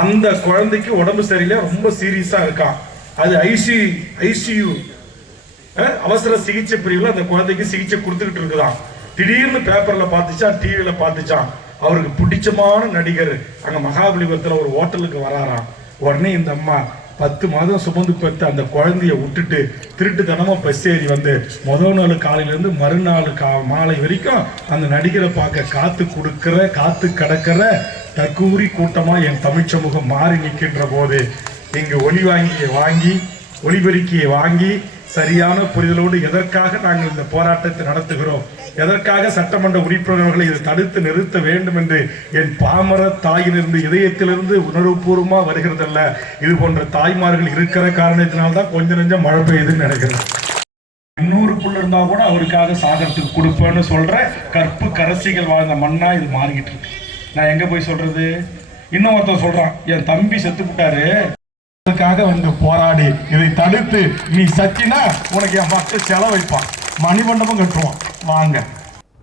அந்த குழந்தைக்கு உடம்பு சரியில்லை, ரொம்ப சீரியஸா இருக்கான். அது ஐசியூ அவசர சிகிச்சை பிரிவுல அந்த குழந்தைக்கு சிகிச்சை கொடுத்துக்கிட்டு இருக்குதான். திடீர்னு பேப்பர்ல பார்த்துச்சான், டிவியில பார்த்துச்சான், அவருக்கு பிடிச்சமான நடிகர் அங்க மகாபலிபுரத்துல ஒரு ஹோட்டலுக்கு வராராம். உடனே இந்த அம்மா 10 மாதம் சுமந்து பெற்ற அந்த குழந்தைய விட்டுட்டு திருட்டுத்தனமா பஸ் ஏறி வந்து முதல் நாள் காலையில இருந்து மறுநாள் மாலை வரைக்கும் அந்த நடிகரை பார்க்க காத்து கிடக்கிற தற்கூரி கூட்டமா என் தமிழ் சமூகம் மாறி நிற்கின்ற போது இங்கு ஒளிபெருக்கியை வாங்கி சரியான புரிதலோடு எதற்காக நாங்கள் இந்த போராட்டத்தை நடத்துகிறோம், எதற்காக சட்டமன்ற உறுப்பினர்களை இதை தடுத்து நிறுத்த வேண்டும் என்று என் பாமர தாயிலிருந்து இதயத்திலிருந்து உணர்வுபூர்வமா வருகிறதல்ல. இது போன்ற தாய்மார்கள் இருக்கிற காரணத்தினால்தான் கொஞ்சம் நெஞ்சம் மழை பெய்யுதுன்னு நினைக்கிறேன். 200 புள்ள இருந்தா கூட அவருக்காக சாகரத்துக்கு கொடுப்பேன்னு சொல்ற கற்பு கரசிகள் வாழ்ந்த மண்ணா இது மாறிக்கிட்டு இருக்கு. நான் எங்க போய் சொல்றது? இன்னும் ஒருத்தர் சொல்றான், என் தம்பி செத்து விட்டாரு, வந்து போராடி இதை தடுத்து நீ சத்தினா உனக்கு என் மக்கள் செலவைப்பான், மணிமண்டபம் கட்டுவான். வாங்க.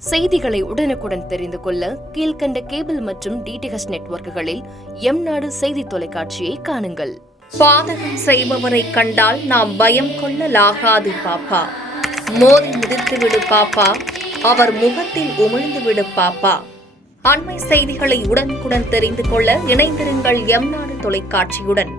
செய்திகளை உடனுக்குடன் தெரிந்து கொள்ள கீழ்கண்ட கேபிள் மற்றும் டிடிஹெச் நெட்வொர்க்குகளில் எம் நாடு செய்தி தொலைக்காட்சியை காணுங்கள். பாதகம் செய்பவரை கண்டால் நாம் பயம் கொள்ளலாகாது பாப்பா. மோதி மிதித்து விடு பாப்பா, அவர் முகத்தில் உமிழ்ந்து விடு பாப்பா. அண்மை செய்திகளை உடனுக்குடன் தெரிந்து கொள்ள இணைந்திருங்கள் எம் நாடு தொலைக்காட்சியுடன்.